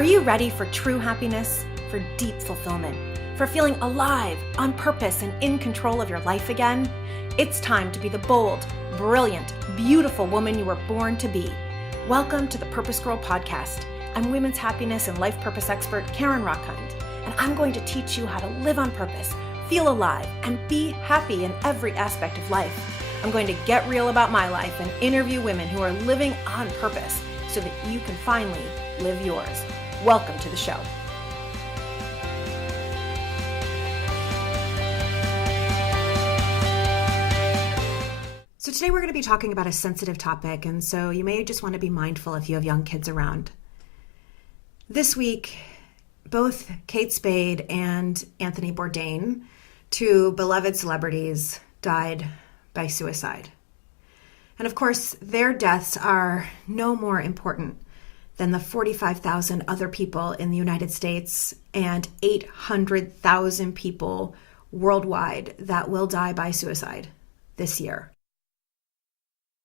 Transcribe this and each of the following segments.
Are you ready for true happiness, for deep fulfillment, for feeling alive, on purpose, and in control of your life again? It's time to be the bold, brilliant, beautiful woman you were born to be. Welcome to the PurposeGirl podcast. I'm women's happiness and life purpose expert Karen Rockhind, and I'm going to teach you how to live on purpose, feel alive, and be happy in every aspect of life. I'm going to get real about my life and interview women who are living on purpose so that you can finally live yours. Welcome to the show. So today we're going to be talking about a sensitive topic, and so you may just want to be mindful if you have young kids around. This week, both Kate Spade and Anthony Bourdain, two beloved celebrities, died by suicide. And of course, their deaths are no more important than the 45,000 other people in the United States and 800,000 people worldwide that will die by suicide this year.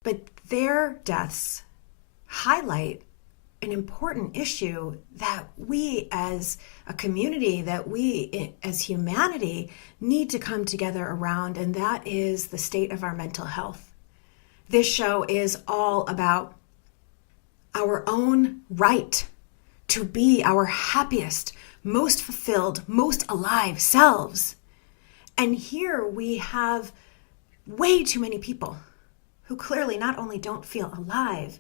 But their deaths highlight an important issue that we as a community, that we as humanity need to come together around, and that is the state of our mental health. This show is all about our own right to be our happiest, most fulfilled, most alive selves. And here we have way too many people who clearly not only don't feel alive,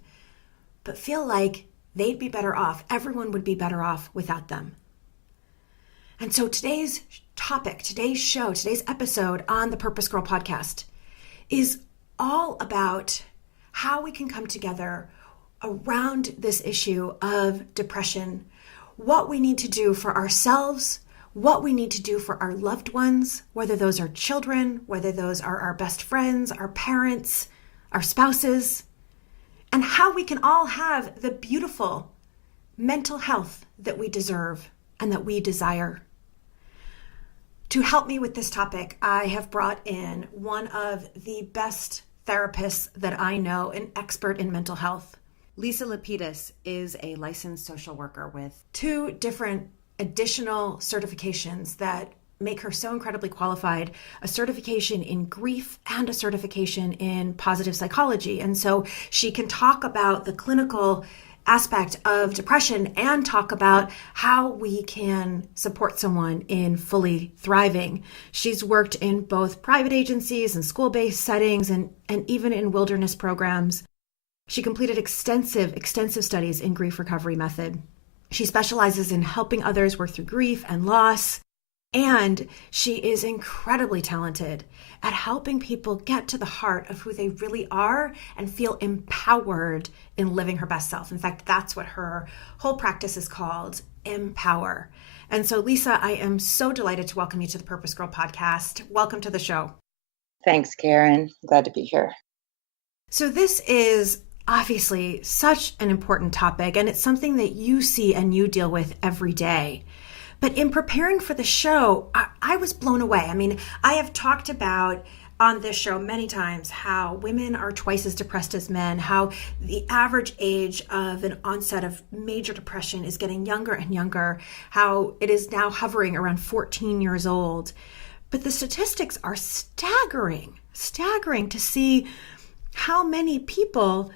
but feel like they'd be better off. Everyone would be better off without them. And so today's topic, today's show, today's episode on the PurposeGirl podcast is all about how we can come together around this issue of depression, what we need to do for ourselves, what we need to do for our loved ones, whether those are children, whether those are our best friends, our parents, our spouses, and how we can all have the beautiful mental health that we deserve and that we desire. To help me with this topic, I have brought in one of the best therapists that I know, an expert in mental health. Lisa Lapidus is a licensed social worker with 2 different additional certifications that make her so incredibly qualified, a certification in grief and a certification in positive psychology. And so she can talk about the clinical aspect of depression and talk about how we can support someone in fully thriving. She's worked in both private agencies and school-based settings and even in wilderness programs. She completed extensive studies in grief recovery method. She specializes in helping others work through grief and loss. And she is incredibly talented at helping people get to the heart of who they really are and feel empowered in living her best self. In fact, that's what her whole practice is called, Empower. And so, Lisa, I am so delighted to welcome you to the PurposeGirl podcast. Welcome to the show. Thanks, Karen. Glad to be here. So this is obviously such an important topic, and it's something that you see and you deal with every day. But in preparing for the show, I was blown away. I mean, I have talked about on this show many times how women are twice as depressed as men, how the average age of an onset of major depression is getting younger and younger, how it is now hovering around 14 years old. But the statistics are staggering to see how many people,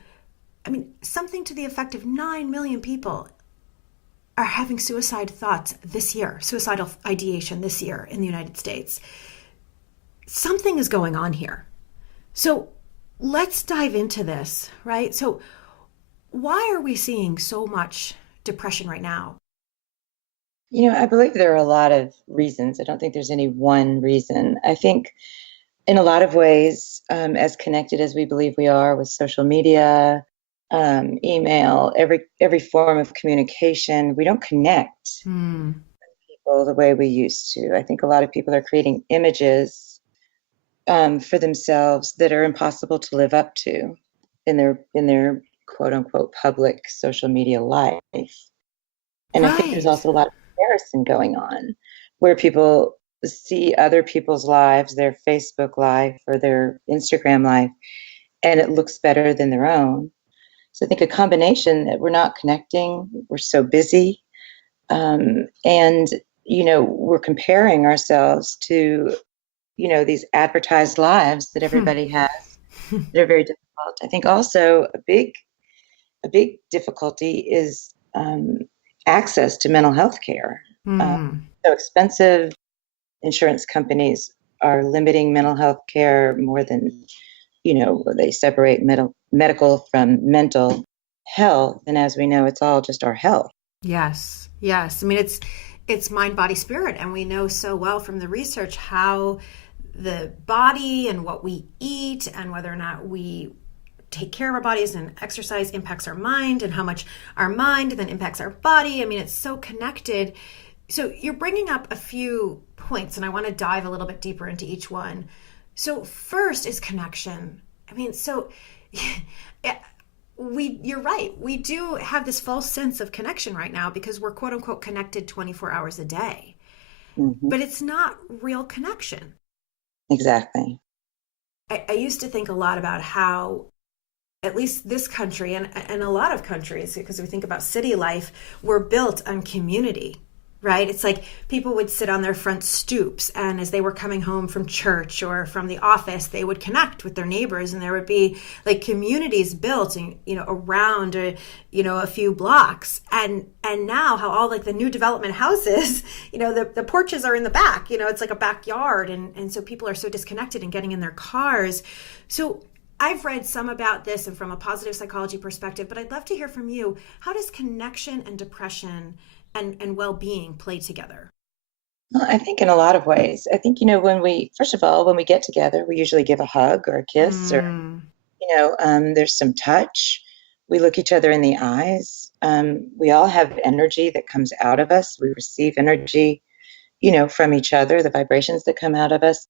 I mean, something to the effect of 9 million people are having suicide thoughts this year, suicidal ideation this year in the United States. Something is going on here. So let's dive into this, right? So why are we seeing so much depression right now? You know, I believe there are a lot of reasons. I don't think there's any one reason. I think in a lot of ways, as connected as we believe we are with social media, email, every form of communication, we don't connect with people the way we used to. I think a lot of people are creating images for themselves that are impossible to live up to in their quote unquote public social media life. And I think there's also a lot of comparison going on where people see other people's lives, their Facebook life or their Instagram life, and it looks better than their own. So I think a combination that we're not connecting, we're so busy, And, we're comparing ourselves to, these advertised lives that Hmm. everybody has that are very difficult. I think also a big difficulty is access to mental health care. Uh, Hmm. so expensive. Insurance companies are limiting mental health care more than, they separate medical from mental health. And as we know, it's all just our health. Yes, yes. I mean, it's mind, body, spirit, and we know so well from the research how the body and what we eat and whether or not we take care of our bodies and exercise impacts our mind, and how much our mind then impacts our body. I mean, it's so connected. So you're bringing up a few points, and I want to dive a little bit deeper into each one. So first is connection. I mean, so you're right. We do have this false sense of connection right now because we're quote unquote connected 24 hours a day. Hmm. But it's not real connection. Exactly. I used to think a lot about how at least this country and a lot of countries, because we think about city life, were built on community, right? It's like people would sit on their front stoops, and as they were coming home from church or from the office, they would connect with their neighbors, and there would be like communities built, around a few blocks. And now how all like the new development houses, the porches are in the back, it's like a backyard, and so people are so disconnected and getting in their cars. So I've read some about this and from a positive psychology perspective, but I'd love to hear from you. How does connection and depression and well-being play together? Well, I think in a lot of ways. I think, first of all, when we get together, we usually give a hug or a kiss, or, Mm, there's some touch. We look each other in the eyes. We all have energy that comes out of us. We receive energy, from each other, the vibrations that come out of us.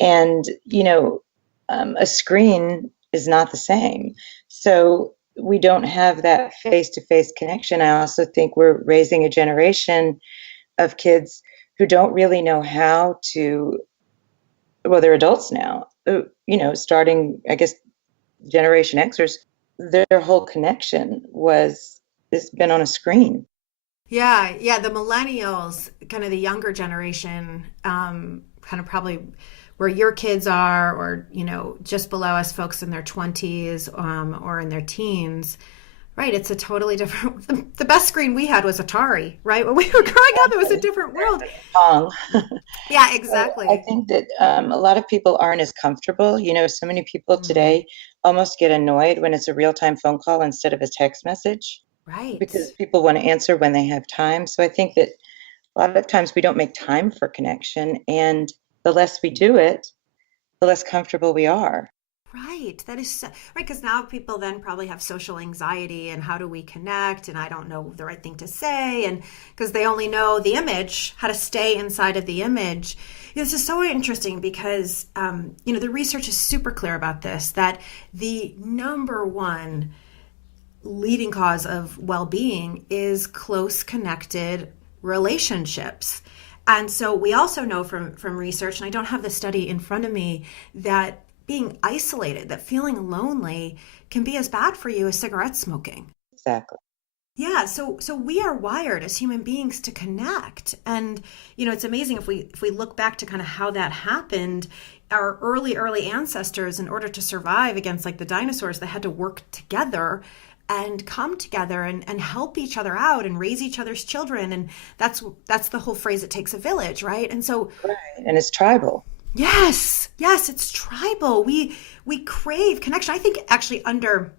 And, a screen is not the same. So we don't have that face to face connection. I also think we're raising a generation of kids who don't really know how to, well, they're adults now, starting, I guess, Generation Xers, their whole connection has been on a screen. yeah, yeah. The millennials, kind of the younger generation, kind of probably where your kids are, or just below us, folks in their 20s, or in their teens. Right, it's a totally different. The best screen we had was Atari, right? When we were growing up, it was a different world. Pong. Yeah, So I exactly. think that a lot of people aren't as comfortable. So many people Mm, today almost get annoyed when it's a real time phone call instead of a text message, because right. people want to answer when they have time. So I think that a lot of times we don't make time for connection, and the less we do it, the less comfortable we are. Right. That is so, right. Because now people then probably have social anxiety and how do we connect? And I don't know the right thing to say. And because they only know the image, how to stay inside of the image. This is so interesting because, the research is super clear about this, that the number one leading cause of well being is close connected relationships. And so we also know from research, and I don't have the study in front of me, that being isolated, that feeling lonely can be as bad for you as cigarette smoking. Exactly. Yeah, so we are wired as human beings to connect. And it's amazing if we look back to kind of how that happened. Our early ancestors, in order to survive against like the dinosaurs, they had to work together and come together and help each other out and raise each other's children. And that's the whole phrase, it takes a village, right? And so Right. And it's tribal. yes, yes, it's tribal. We crave connection. I think actually under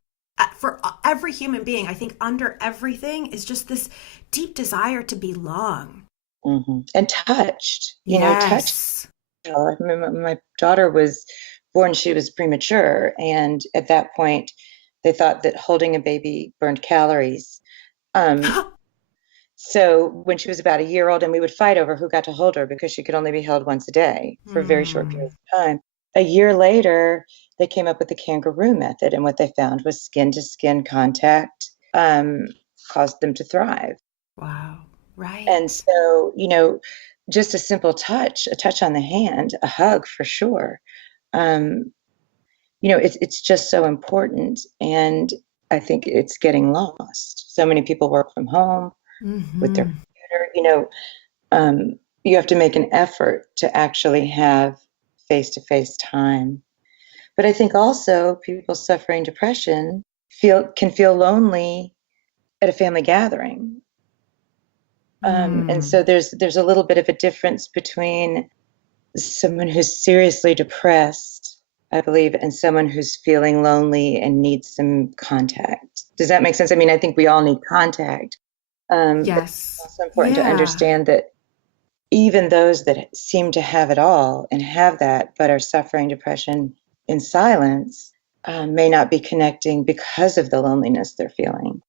for every human being, I think under everything is just this deep desire to belong. And touched, touched. Yes. I remember when my daughter was born, she was premature. And at that point, they thought that holding a baby burned calories. Um, so when she was about a year old, and we would fight over who got to hold her because she could only be held once a day for very short Hmm. periods of time. A year later, they came up with the kangaroo method. And what they found was skin to skin contact caused them to thrive. Wow. And Right. so, just a simple touch, a touch on the hand, a hug for sure. Um, it's just so important. And I think it's getting lost. So many people work from home with their Hmm. You have to make an effort to actually have face-to-face time. But I think also people suffering depression can feel lonely at a family gathering. And Mm. so there's a little bit of a difference between someone who's seriously depressed, I believe, and someone who's feeling lonely and needs some contact. Does that make sense? I mean, I think we all need contact, but it's Yes. also important to Yeah. understand that even those that seem to have it all and have that, but are suffering depression in silence, may not be connecting because of the loneliness they're feeling.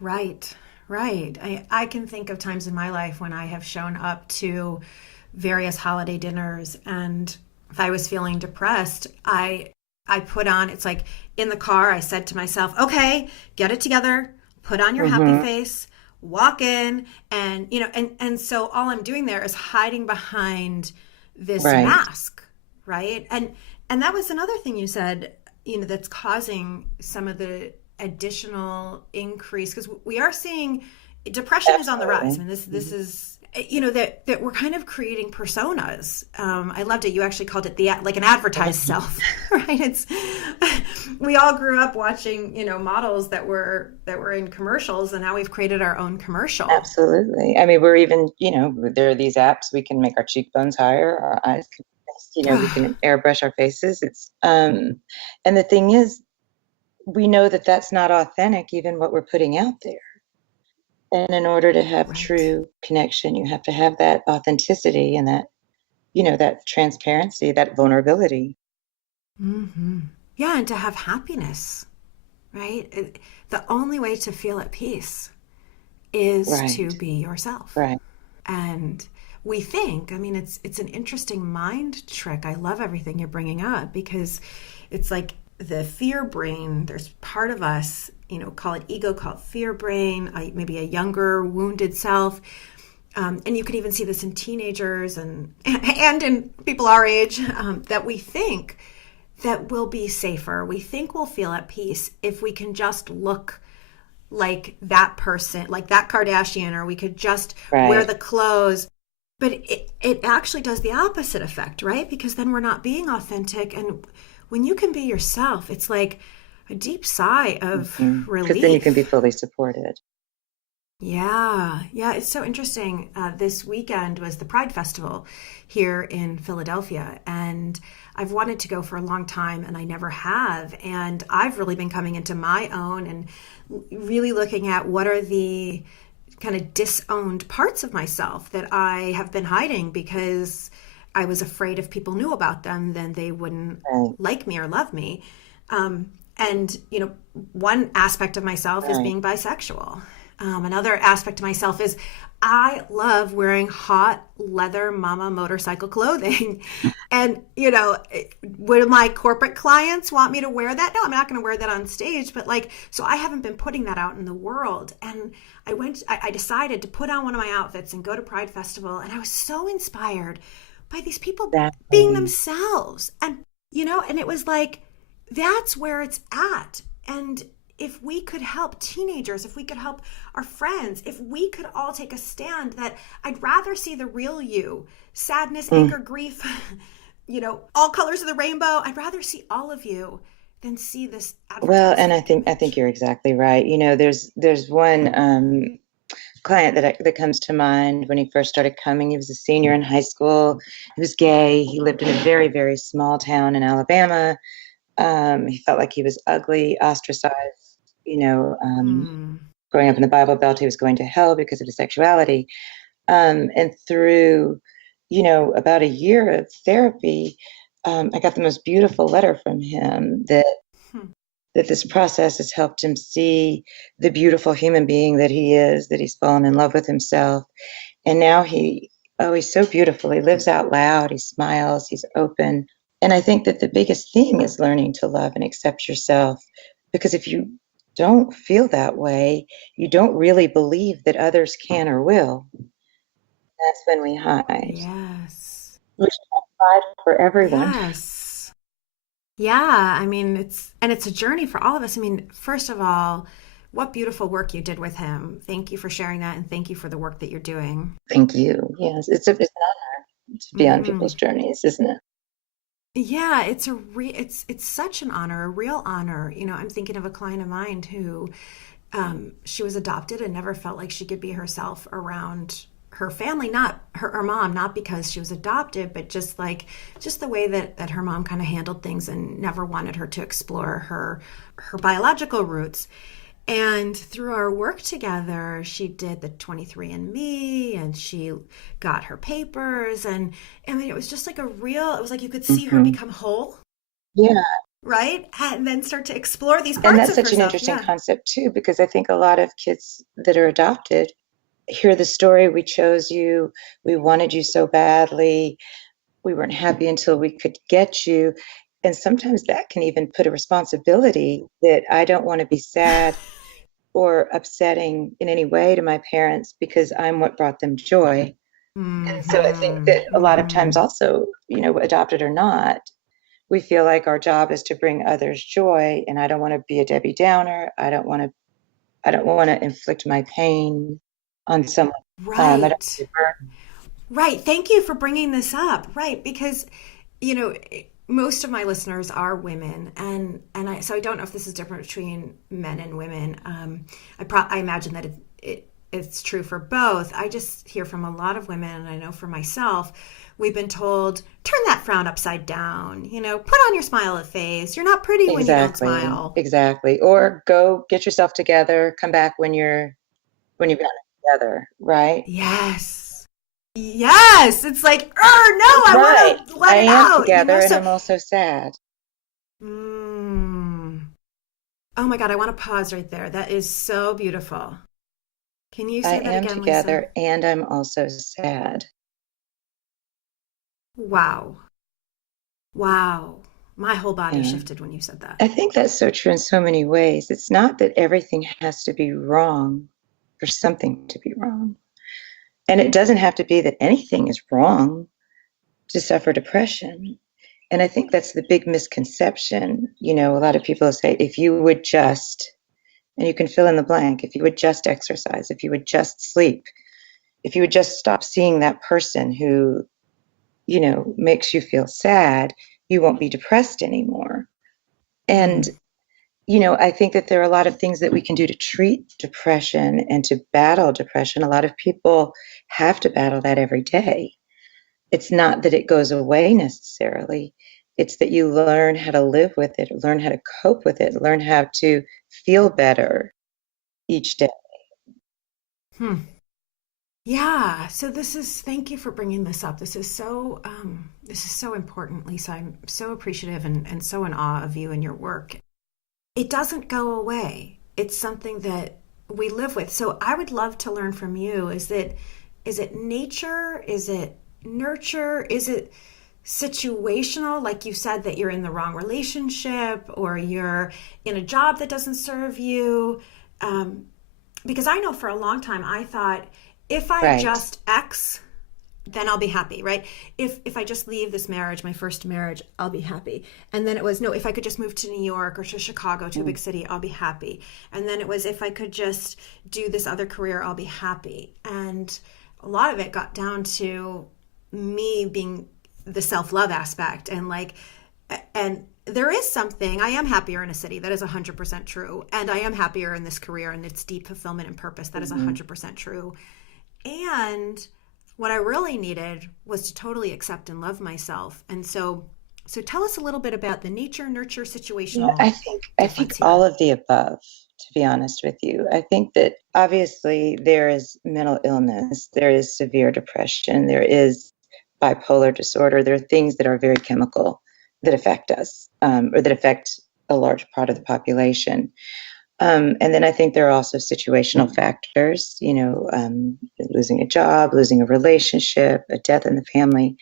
Right. Right. I can think of times in my life when I have shown up to various holiday dinners, and if I was feeling depressed, I put on, it's like in the car, I said to myself, okay, get it together, put on your happy Mm-hmm. face, walk in, and and so all I'm doing there is hiding behind this Right. mask, right? And that was another thing you said, that's causing some of the additional increase, because we are seeing depression is on the rise. I Absolutely. mean, this Mhm. is, that we're kind of creating personas. I loved it. You actually called it the like an advertised self, right? It's we all grew up watching, models that were in commercials, and now we've created our own commercial. Absolutely. I mean, we're even, there are these apps we can make our cheekbones higher, our eyes can, we can airbrush our faces. And the thing is, we know that that's not authentic, even what we're putting out there. And in order to have Right. true connection, you have to have that authenticity and that, that transparency, that vulnerability. Hmm. Yeah, and to have happiness, right? The only way to feel at peace is to Right. be yourself. Right. And we think, I mean, it's an interesting mind trick. I love everything you're bringing up, because it's like the fear brain. There's part of us, call it ego, call it fear brain, maybe a younger wounded self. And you can even see this in teenagers and in people our age, that we think that we'll be safer. We think we'll feel at peace if we can just look like that person, like that Kardashian, or we could just wear Right. the clothes. But it actually does the opposite effect, right? Because then we're not being authentic. And when you can be yourself, it's like a deep sigh of Because then you can be relief. fully supported. Yeah, yeah, it's so interesting. This weekend was the Pride Festival here in Philadelphia, and I've wanted to go for a long time, and I never have. And I've really been coming into my own and really looking at what are the kind of disowned parts of myself that I have been hiding because I was afraid if people knew about them, then they wouldn't Right. like me or love me. And, one aspect of myself is Right. being bisexual. Another aspect of myself is I love wearing hot leather mama motorcycle clothing. And, would my corporate clients want me to wear that? No, I'm not going to wear that on stage. But like, so I haven't been putting that out in the world. And I decided to put on one of my outfits and go to Pride Festival. And I was so inspired by these people being Exactly. themselves. And it was like, that's where it's at. And if we could help teenagers, if we could help our friends, if we could all take a stand, that I'd rather see the real you, sadness, Mm. anger, grief, all colors of the rainbow. I'd rather see all of you than see this Well, and advertising I think image. you're exactly right. There's one client that comes to mind when he first started coming. He was a senior in high school. He was gay. He lived in a very, very small town in Alabama. He felt like he was ugly, ostracized. You know, um, Hmm. growing up in the Bible Belt, he was going to hell because of his sexuality. And through, about a year of therapy, I got the most beautiful letter from him Hmm. that this process has helped him see the beautiful human being that he is, that he's fallen in love with himself. And now he's so beautiful. He lives out loud, he smiles, he's open. And I think that the biggest thing is learning to love and accept yourself. Because if you don't feel that way, you don't really believe that others can or will. That's when we hide. Yes. We should hide for everyone. Yes. Yeah, I mean, it's a journey for all of us. I mean, first of all, what beautiful work you did with him. Thank you for sharing that, and thank you for the work that you're doing. Thank you. Yes, it's an honor to be on Hmm. people's journeys, isn't it? Yeah, it's such an honor, a real honor. I'm thinking of a client of mine who she was adopted and never felt like she could be herself around her family, not her mom, not because she was adopted, but just the way that her mom kind of handled things and never wanted her to explore her biological roots. And through our work together, she did the 23andMe and she got her papers. And I mean, it was just like it was like you could see her Hmm. become whole, Yeah. right? And then start to explore these And parts that's of such an herself. interesting Yeah. concept too, because I think a lot of kids that are adopted hear the story, we chose you, we wanted you so badly, we weren't happy until we could get you. And sometimes that can even put a responsibility that I don't want to be sad or upsetting in any way to my parents because I'm what brought them joy. And so I think Hmm. that a lot of times Hmm. also, adopted or not, we feel like our job is to bring others joy. And I don't want to be a Debbie Downer. I don't want to inflict my pain on someone. I don't Right. want to Right. Thank you for bringing this up. Right. Because, you know, most of my listeners are women, and I don't know if this is different between men and women. I imagine that it's true for both. I just hear from a lot of women, and I know for myself, we've been told, turn that frown upside down, put on your smile face. You're not pretty when you don't exactly, smile. exactly. Or go get yourself together, come back when you've gotten it together, right? Yes. Yes. It's like, no, I Right. want to I let it am out, together and So, I'm also sad. mm, oh my God, I want to pause right there. That is so beautiful. Can you I say that am again, Lisa? together and I'm also sad. Wow. Wow. My whole body Yeah. shifted when you said that. I think that's so true in so many ways. It's not that everything has to be wrong for something to be wrong. And it doesn't have to be that anything is wrong to suffer depression. And I think that's the big misconception. A lot of people say, if you would just, and you can fill in the blank, if you would just exercise, if you would just sleep, if you would just stop seeing that person who, makes you feel sad, you won't be depressed anymore. Mm. And I think that there are a lot of things that we can do to treat depression and to battle depression. A lot of people have to battle that every day. It's not that it goes away necessarily. It's that you learn how to live with it, learn how to cope with it, learn how to feel better each day. Hmm. Yeah. So thank you for bringing this up. This is so important, Lisa. I'm so appreciative and so in awe of you and your work. It doesn't go away. It's something that we live with. So I would love to learn from you. Is it nature? Is it nurture? Is it situational? Like you said that you're in the wrong relationship or you're in a job that doesn't serve you. Um, because I know for a long time I thought if I Right. adjust X, then I'll be happy, right? If I just leave this marriage, my first marriage, I'll be happy. And then it was no, if I could just move to New York or to Chicago, to a big city, I'll be happy. And then it was if I could just do this other career, I'll be happy. And a lot of it got down to me being the self-love aspect and there is something I am happier in a city, that is 100% true, and I am happier in this career and its deep fulfillment and purpose, that is Mm-hmm. 100% true. And what I really needed was to totally accept and love myself. And so tell us a little bit about the nature nurture Yeah, situational I think difference all here. of the above, to be honest with you. I think that obviously there is mental illness, there is severe depression, there is bipolar disorder. There are things that are very chemical that affect us, or that affect a large part of the population. And then I think there are also situational factors, losing a job, losing a relationship, a death in the family,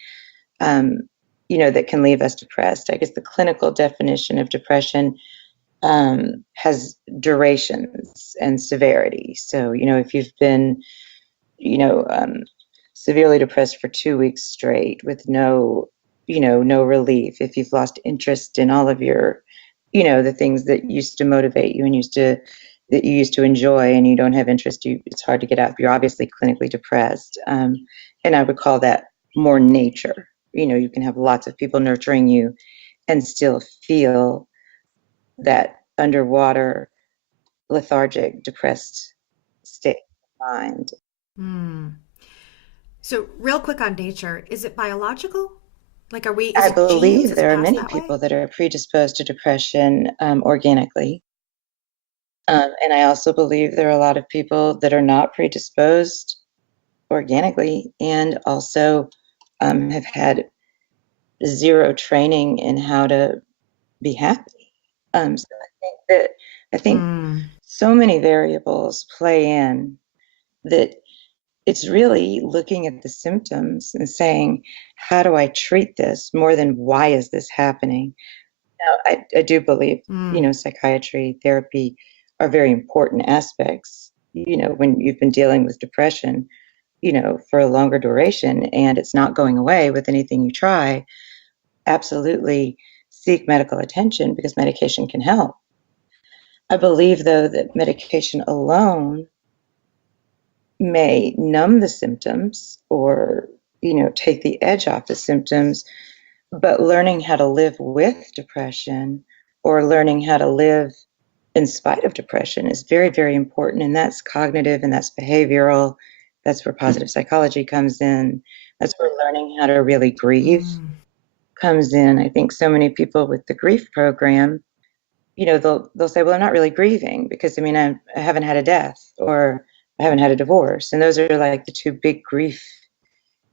um, that can leave us depressed. I guess the clinical definition of depression has durations and severity. So, if you've been, you know, um, severely depressed for 2 weeks straight with no relief, if you've lost interest in all of your, the things that used to motivate you and used to, that you used to enjoy and you don't have interest, it's hard to get out. You're obviously clinically depressed. And I would call that more nature. You can have lots of people nurturing you and still feel that underwater, lethargic, depressed state of mind. Hmm. So, real quick on nature, is it biological? Like, is I it genes? believe Is it there are passed many that way? people that are predisposed to depression organically. And I also believe there are a lot of people that are not predisposed organically and also have had zero training in how to be happy. So I think Mm. so many variables play in that it's really looking at the symptoms and saying, how do I treat this more than why is this happening? Now, I do believe, Mm. psychiatry, therapy are very important aspects, when you've been dealing with depression, for a longer duration and it's not going away with anything you try, absolutely seek medical attention because medication can help. I believe, though, that medication alone may numb the symptoms or, take the edge off the symptoms, but learning how to live with depression or learning how to live in spite of depression is very, very important. And that's cognitive and that's behavioral. That's where positive psychology comes in. That's where learning how to really grieve Mm. comes in. I think so many people with the grief program, they'll say, well, I'm not really grieving because I haven't had a death or I haven't had a divorce. And those are like the two big grief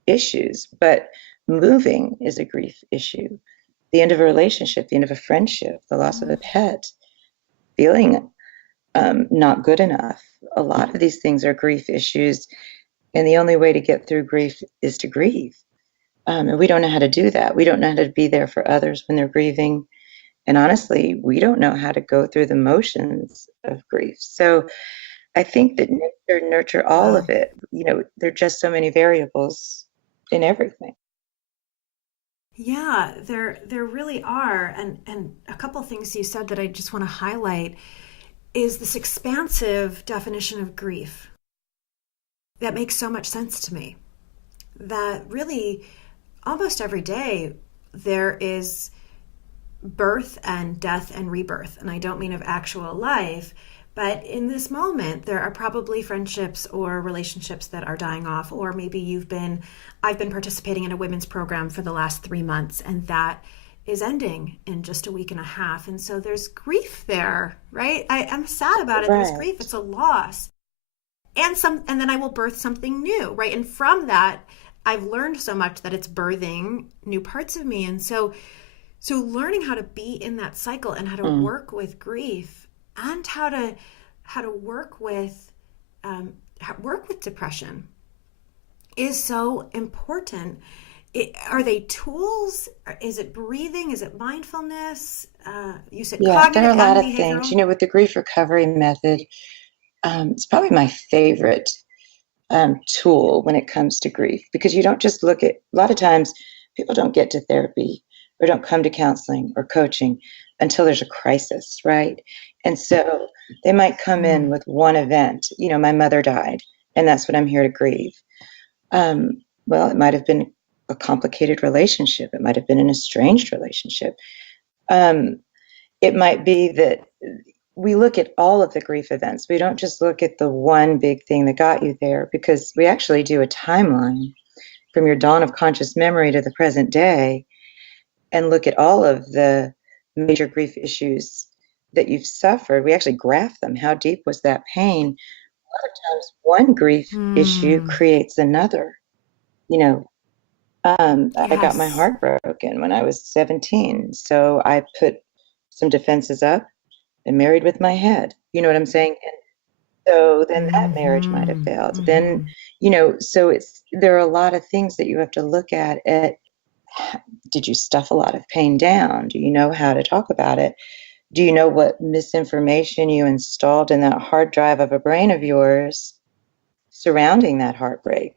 issues. But moving is a grief issue. The end of a relationship, the end of a friendship, the loss of a pet, feeling not good enough. A lot of these things are grief issues. And the only way to get through grief is to grieve. And we don't know how to do that. We don't know how to be there for others when they're grieving. And honestly, we don't know how to go through the motions of grief. So I think that nature, nurture, all Wow. of it, there are just so many variables in everything. Yeah, there really are. And a couple things you said that I just want to highlight is this expansive definition of grief. That makes so much sense to me. That really almost every day there is birth and death and rebirth. And I don't mean of actual life, but in this moment, there are probably friendships or relationships that are dying off, or maybe I've been participating in a women's program for the last 3 months, and that is ending in just a week and a half. And so there's grief there, right? I'm sad about it. There's Right. grief. It's a loss. And then I will birth something new, right? And from that, I've learned so much that it's birthing new parts of me. And so learning how to be in that cycle and how to Mm. work with grief and how to work with depression is so important. Are they tools? Is it breathing? Is it mindfulness? You said Yeah, there are cognitive a lot and of things. behavioral. With the grief recovery method, it's probably my favorite tool when it comes to grief because you don't just look at, a lot of times people don't get to therapy or don't come to counseling or coaching until there's a crisis, right? And so they might come in Mm. with one event, my mother died, and that's what I'm here to grieve. Um, well, it might have been a complicated relationship, it might have been an estranged relationship. Um, it might be that we look at all of the grief events. We don't just look at the one big thing that got you there because we actually do a timeline from your dawn of conscious memory to the present day and look at all of the major grief issues that you've suffered. We actually graph them. How deep was that pain? A lot of times, one grief issue Mm. creates another. You know, I got my Yes. heart broken when I was 17. So I put some defenses up and married with my head. You know what I'm saying? And so then that marriage might have Mm-hmm. failed. Then, Mm-hmm. so there are a lot of things that you have to look at did you stuff a lot of pain down? Do you know how to talk about it? Do you know what misinformation you installed in that hard drive of a brain of yours surrounding that heartbreak?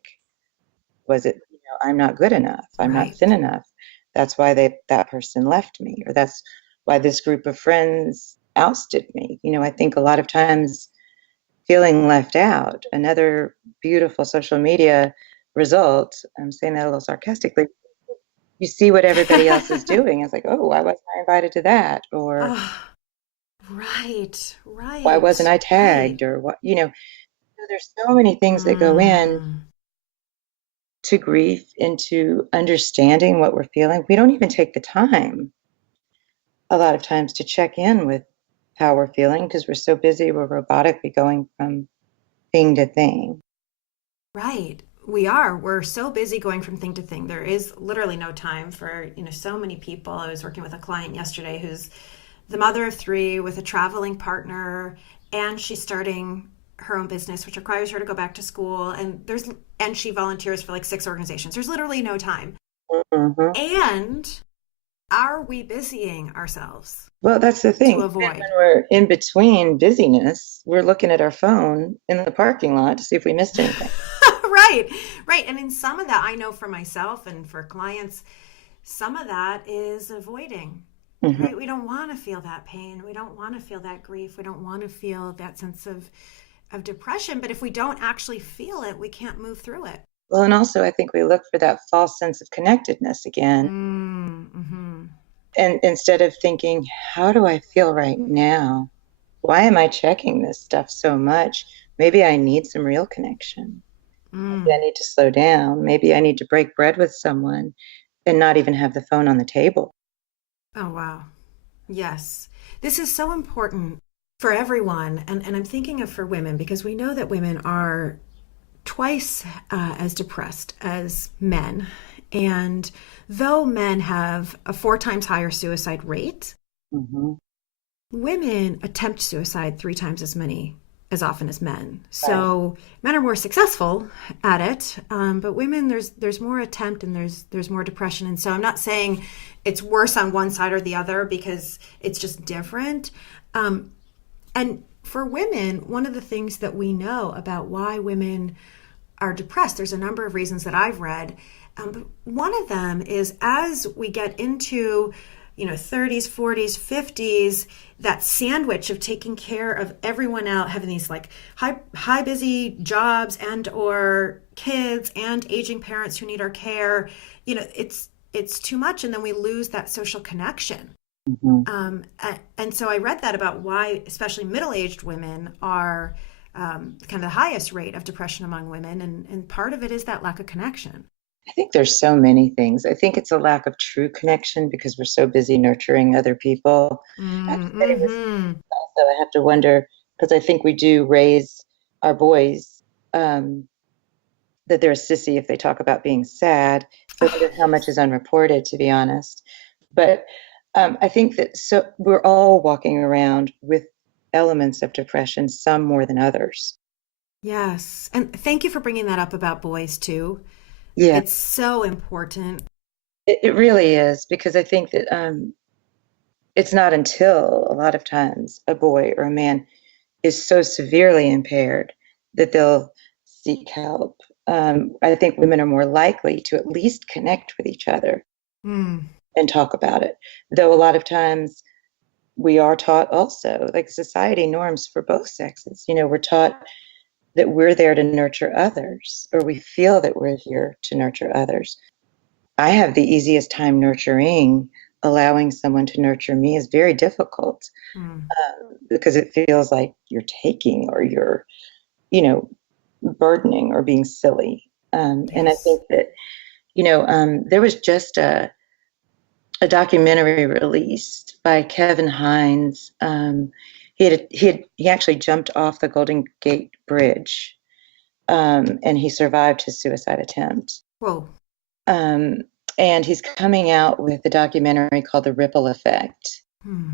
Was it, I'm not good enough, I'm not thin Right. enough, that's why that person left me, or that's why this group of friends ousted me. I think a lot of times feeling left out, another beautiful social media result, I'm saying that a little sarcastically, you see what everybody else is doing. It's like, oh, why wasn't I invited to that? Or Oh, right, why wasn't right, I right. tagged? Or there's so many things that go in Mm, to grief, into understanding what we're feeling. We don't even take the time a lot of times to check in with how we're feeling because we're so busy, we're robotically going from thing to thing. right. We are. We're so busy going from thing to thing. There is literally no time for, so many people. I was working with a client yesterday who's the mother of three with a traveling partner, and she's starting her own business, which requires her to go back to school. And she volunteers for like six organizations. There's literally no time. Mhm. And are we busying ourselves Well, that's the to thing. Even avoid? when we're in between busyness, we're looking at our phone in the parking lot to see if we missed anything. Right, right. And in some of that, I know for myself and for clients, some of that is avoiding, Hmm. right? We don't want to feel that pain. We don't want to feel that grief. We don't want to feel that sense of depression. But if we don't actually feel it, we can't move through it. Well, and also I think we look for that false sense of connectedness again. Mm-hmm. And instead of thinking, how do I feel right now? Why am I checking this stuff so much? Maybe I need some real connection. Maybe I Mm. need to slow down. Maybe I need to break bread with someone and not even have the phone on the table. Oh, wow. Yes. This is so important for everyone. And I'm thinking of for women because we know that women are twice as depressed as men. And though men have a four times higher suicide rate, Hmm. women attempt suicide three times as often as men. Right. So men are more successful at it, but women there's more attempt and there's more depression. And so I'm not saying it's worse on one side or the other because it's just different. And for women, one of the things that we know about why women are depressed, there's a number of reasons that I've read. But one of them is as we get into 30s, 40s, 50s, that sandwich of taking care of everyone else, having these like high busy jobs and or kids and aging parents who need our care, it's too much, and then we lose that social connection. Hmm. And so I read that about why, especially middle-aged women, are kind of the highest rate of depression among women, and part of it is that lack of connection. I think there's so many things. I think it's a lack of true connection because we're so busy nurturing other people. I have to say this Mm-hmm. also, I have to wonder, because I think we do raise our boys um, that they're a sissy if they talk about being sad. So I Oh, wonder how much yes. is unreported, to be honest. But I think that so we're all walking around with elements of depression, some more than others. Yes. And thank you for bringing that up about boys too. Yeah, It's so important. it really is because I think that it's not until a lot of times a boy or a man is so severely impaired that they'll seek help. I think women are more likely to at least connect with each other Mm. and talk about it. Though a lot of times we are taught also, like society norms for both sexes, we're taught that we're there to nurture others, or we feel that we're here to nurture others. I have the easiest time nurturing. Allowing someone to nurture me is very difficult Mm. because it feels like you're taking or you're, you know, burdening or being silly. And I Yes. think that, there was just a documentary released by Kevin Hines. He actually jumped off the Golden Gate Bridge, and he survived his suicide attempt. Whoa. Um, and he's coming out with a documentary called The Ripple Effect. Hmm.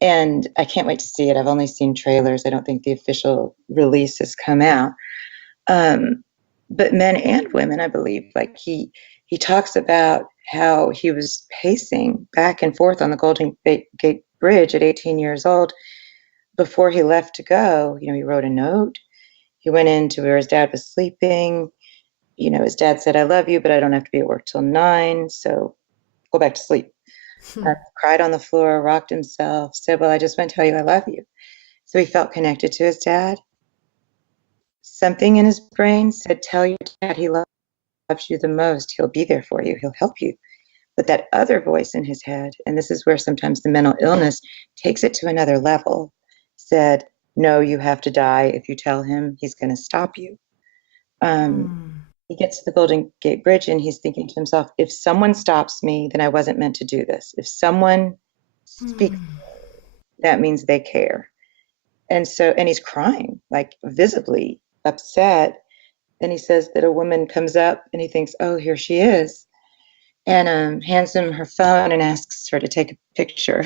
And I can't wait to see it. I've only seen trailers. I don't think the official release has come out. Um, but men and women, I believe, like he talks about how he was pacing back and forth on the Golden Gate Bridge at 18 years old before he left to go. He wrote a note. He went into where his dad was sleeping. His dad said, "I love you, but I don't have to be at work till 9, so go back to sleep." cried on the floor, rocked himself, said, well, I just want to tell you I love you. So he felt connected to his dad. Something in his brain said, tell your dad he loves you the most. He'll be there for you. He'll help you. But that other voice in his head, and this is where sometimes the mental illness takes it to another level, said, no, you have to die. If you tell him, he's going to stop you. He gets to the Golden Gate Bridge and he's thinking to himself, if someone stops me, then I wasn't meant to do this. If someone speaks, that means they care. And he's crying, like visibly upset. And he says that a woman comes up and he thinks, oh, here she is. And hands him her phone and asks her to take a picture.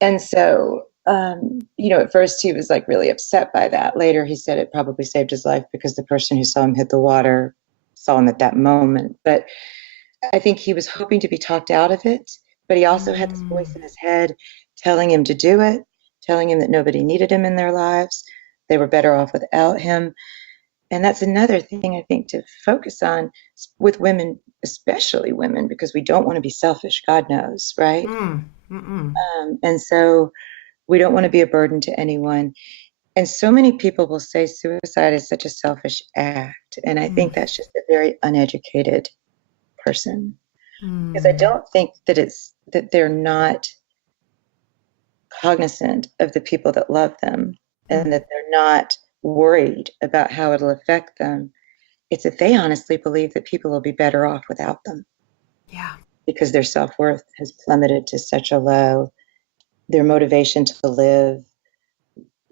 And so, at first he was like really upset by that. Later, he said it probably saved his life because the person who saw him hit the water saw him at that moment. But I think he was hoping to be talked out of it. But he also had this voice in his head telling him to do it, telling him that nobody needed him in their lives. They were better off without him. And that's another thing I think to focus on with women, especially women, because we don't want to be selfish, God knows, right? And so we don't want to be a burden to anyone. And so many people will say suicide is such a selfish act. And I think that's just a very uneducated person. Because I don't think that they're not cognizant of the people that love them and that they're not worried about how it'll affect them. It's that they honestly believe that people will be better off without them. Yeah. Because their self-worth has plummeted to such a low, their motivation to live,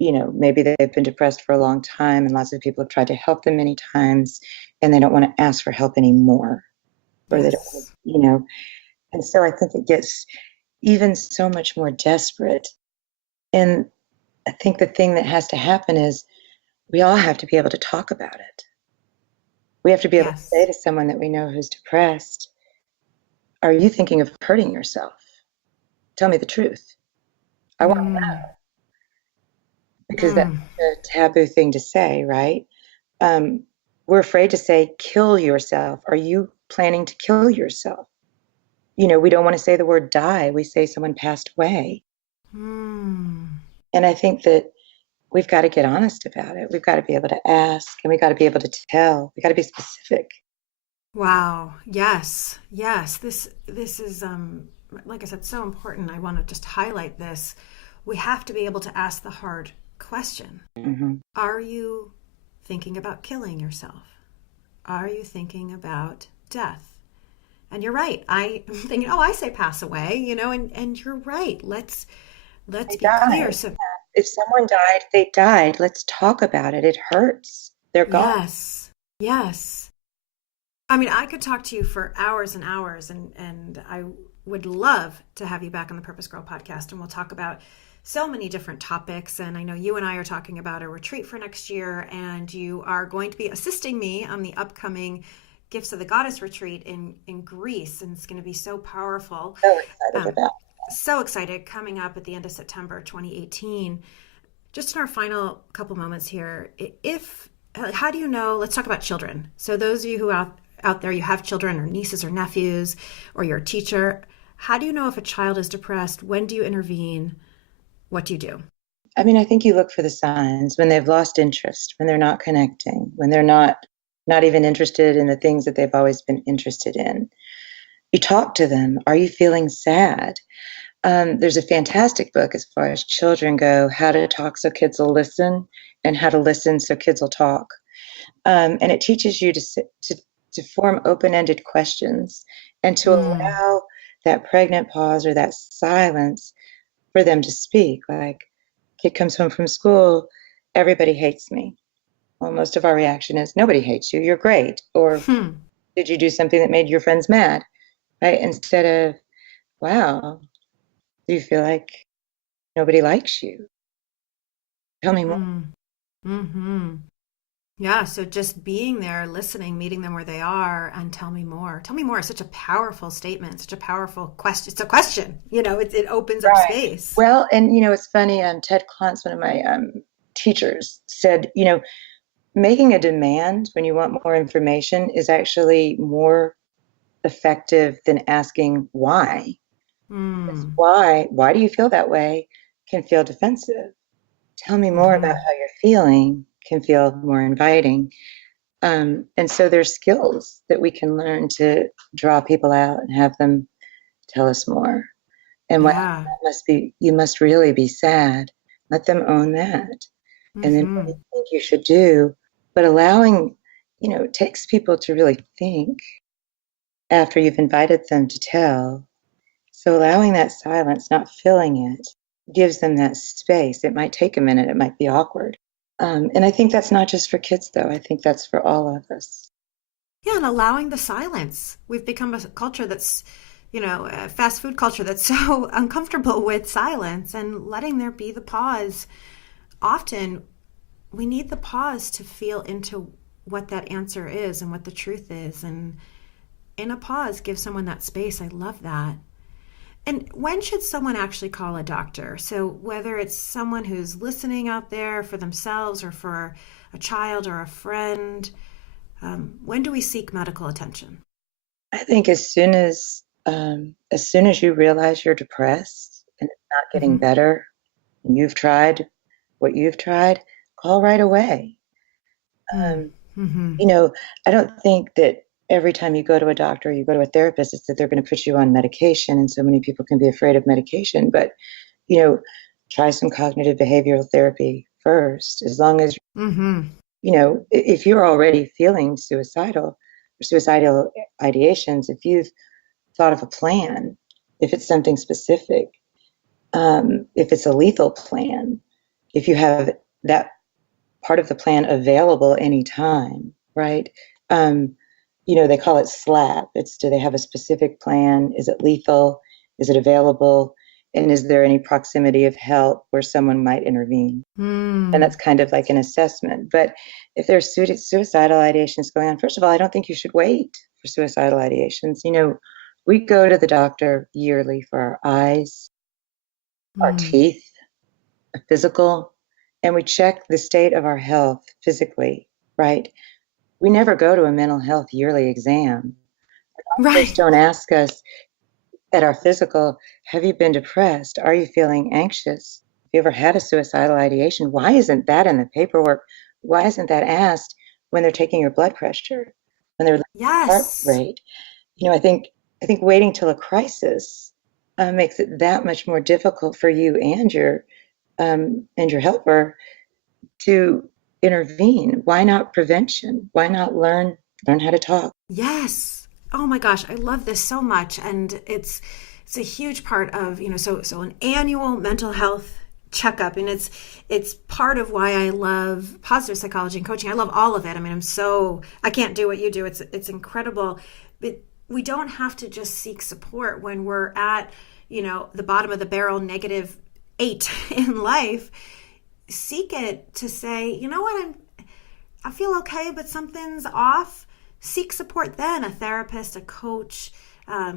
maybe they've been depressed for a long time and lots of people have tried to help them many times and they don't want to ask for help anymore. Or they don't, and so I think it gets even so much more desperate. And I think the thing that has to happen is we all have to be able to talk about it. We have to be able to say to someone that we know who's depressed, are you thinking of hurting yourself? Tell me the truth. I want to know. Because that's a taboo thing to say, right? We're afraid to say, kill yourself. Are you planning to kill yourself? We don't want to say the word die. We say someone passed away. And I think that we've got to get honest about it. We've got to be able to ask and we've got to be able to tell. We've got to be specific. Wow. Yes. Yes. This is, like I said, so important. I want to just highlight this. We have to be able to ask the hard question. Are you thinking about killing yourself? Are you thinking about death? And you're right. I'm thinking, I say pass away, and you're right. Let's be clear. So if someone died, they died. Let's talk about it. It hurts. They're gone. Yes. Yes. I mean, I could talk to you for hours and hours, and I would love to have you back on the Purpose Girl podcast, and we'll talk about so many different topics. And I know you and I are talking about a retreat for next year, and you are going to be assisting me on the upcoming Gifts of the Goddess retreat in Greece, and it's going to be so powerful. So excited about it. So excited, coming up at the end of September 2018. Just in our final couple moments here, how do you know, let's talk about children. So those of you who out there, you have children or nieces or nephews, or you're a teacher, how do you know if a child is depressed? When do you intervene? What do you do? I mean, I think you look for the signs when they've lost interest, when they're not connecting, when they're not even interested in the things that they've always been interested in. You talk to them. Are you feeling sad? There's a fantastic book as far as children go, How to Talk So Kids Will Listen and How to Listen So Kids Will Talk. And it teaches you to form open-ended questions and to allow that pregnant pause or that silence for them to speak. Like, kid comes home from school, everybody hates me. Well, most of our reaction is, nobody hates you, you're great. Or did you do something that made your friends mad? Right? Instead of, wow, do you feel like nobody likes you? Tell me more. Yeah, so just being there, listening, meeting them where they are, and tell me more. Tell me more is such a powerful statement, such a powerful question. It's a question, it opens up space. Well, and it's funny, Ted Klontz, one of my teachers, said, making a demand when you want more information is actually more effective than asking why. Because Mm. why do you feel that way can feel defensive. Tell me more about Mm-hmm. how you're feeling can feel more inviting. And so there's skills that we can learn to draw people out and have them tell us more. And wow, Yeah. that must be, you must really be sad. Let them own that. And then what do Mm-hmm. you think you should do? But allowing, it takes people to really think after you've invited them to tell. So allowing that silence, not filling it, gives them that space. It might take a minute, it might be awkward. And I think that's not just for kids, though. I think that's for all of us. Yeah, and allowing the silence. We've become a culture that's, a fast food culture that's so uncomfortable with silence, and letting there be the pause. Often we need the pause to feel into what that answer is and what the truth is. And in a pause, give someone that space. I love that. And when should someone actually call a doctor? So, whether it's someone who's listening out there for themselves or for a child or a friend, when do we seek medical attention? I think as soon as you realize you're depressed and it's not getting Mm-hmm. better, and you've tried what you've tried, call right away. Um, Mm-hmm. you know, I don't think that every time you go to a doctor, you go to a therapist, it's that they're going to put you on medication. And so many people can be afraid of medication. But, you know, try some cognitive behavioral therapy first. As long as, Mm-hmm. if you're already feeling suicidal or suicidal ideations, if you've thought of a plan, if it's something specific, if it's a lethal plan, if you have that part of the plan available anytime, right? Um, they call it SLAP. It's, do they have a specific plan? Is it lethal? Is it available? And is there any proximity of help where someone might intervene? And Mm. that's kind of like an assessment. But if there's suicidal ideations going on, first of all, I don't think you should wait for suicidal ideations. We go to the doctor yearly for our eyes, our Mm. teeth, a physical, and we check the state of our health physically, right? We never go to a mental health yearly exam. Doctors Right. don't ask us at our physical, have you been depressed? Are you feeling anxious? Have you ever had a suicidal ideation? Why isn't that in the paperwork? Why isn't that asked when they're taking your blood pressure, when they're looking at heart Yes. rate? I think waiting till a crisis makes it that much more difficult for you and your helper to intervene. Why not prevention? Why not learn how to talk? Yes. Oh my gosh, I love this so much, and it's a huge part of so an annual mental health checkup, and it's part of why I love positive psychology and coaching. I love all of it. I mean, I can't do what you do. It's incredible, but we don't have to just seek support when we're at the bottom of the barrel, -8 in life. Seek it to say, you know what, I feel okay, but something's off. Seek support then, a therapist, a coach, a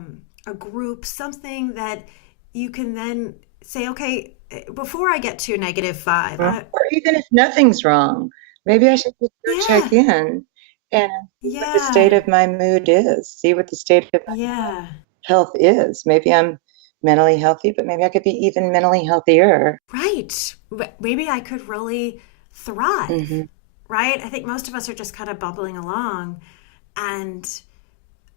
group, something that you can then say, okay, before I get to -5. Or even if nothing's wrong, maybe I should just go check Yeah, in and see what the state yeah, of my mood is, see what the state of my yeah. health is. Maybe I'm mentally healthy, but maybe I could be even mentally healthier. Right. Maybe I could really thrive, Hmm. right? I think most of us are just kind of bubbling along. And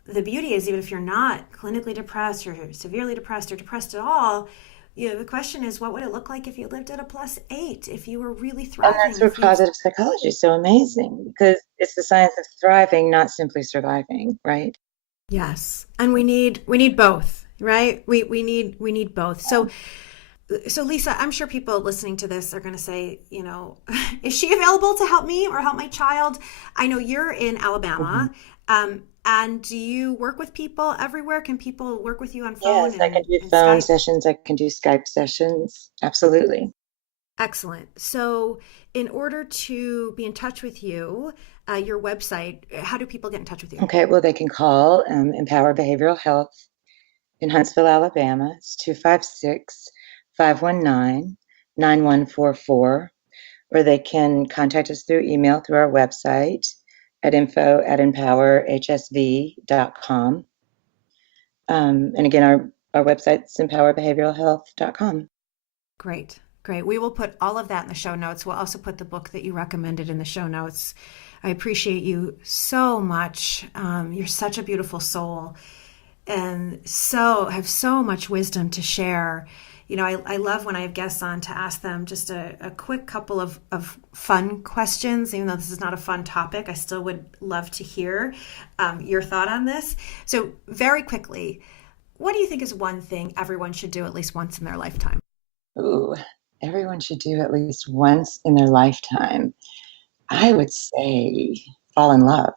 the beauty is, even if you're not clinically depressed or severely depressed or depressed at all, the question is, what would it look like if you lived at a +8, if you were really And that's thriving, where if you positive psychology is so amazing because it's the science of thriving, not simply surviving, right? yes. And we need both, right? We need both. So Lisa, I'm sure people listening to this are going to say, is she available to help me or help my child? I know you're in Hmm. Alabama. And do you work with people everywhere? Can people work with you on phone Yes, I can and, do and phone Skype? sessions, I can do Skype sessions. Absolutely. Excellent. So, in order to be in touch with you, your website, how do people get in touch with you? Okay, well, they can call Empower Behavioral Health in Huntsville, Alabama. It's 256-519-9144. Or they can contact us through email through our website at info@empowerhsv.com. And again, our website's empowerbehavioralhealth.com. Great. Great. We will put all of that in the show notes. We'll also put the book that you recommended in the show notes. I appreciate you so much. You're such a beautiful soul and have so much wisdom to share. You know, I love when I have guests on to ask them just a quick couple of fun questions. Even though this is not a fun topic, I still would love to hear your thought on this. So very quickly, what do you think is one thing everyone should do at least once in their lifetime? Ooh, everyone should do at least once in their lifetime. I would say fall in love.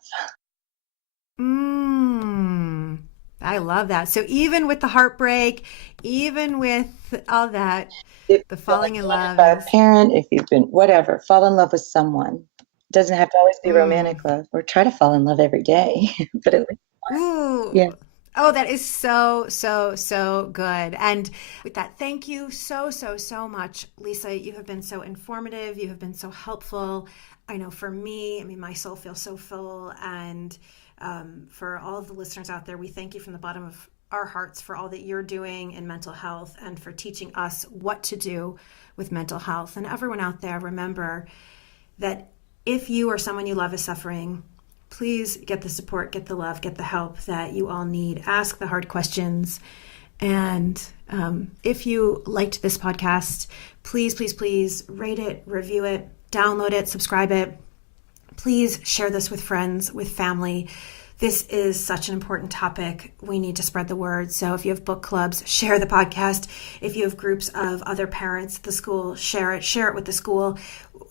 I love that. So even with the heartbreak, even with all that, If the you've been falling in love by a is... parent, if you've been whatever, fall in love with someone. It doesn't have to always be romantic love, or try to fall in love every day, but at least Ooh. yeah. Oh, that is so, so, so good. And with that, thank you so, so, so much, Lisa. You have been so informative. You have been so helpful. I know for me, I mean, my soul feels so full. And for all of the listeners out there, we thank you from the bottom of our hearts for all that you're doing in mental health and for teaching us what to do with mental health. And everyone out there, remember that if you or someone you love is suffering, please get the support, get the love, get the help that you all need. Ask the hard questions. And if you liked this podcast, please, please, please rate it, review it, download it, subscribe it. Please share this with friends, with family. This is such an important topic. We need to spread the word. So if you have book clubs, share the podcast. If you have groups of other parents at the school, share it with the school.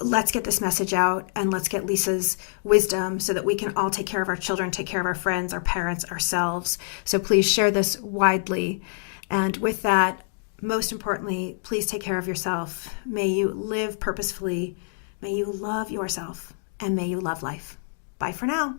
Let's get this message out and let's get Lisa's wisdom so that we can all take care of our children, take care of our friends, our parents, ourselves. So please share this widely. And with that, most importantly, please take care of yourself. May you live purposefully. May you love yourself and may you love life. Bye for now.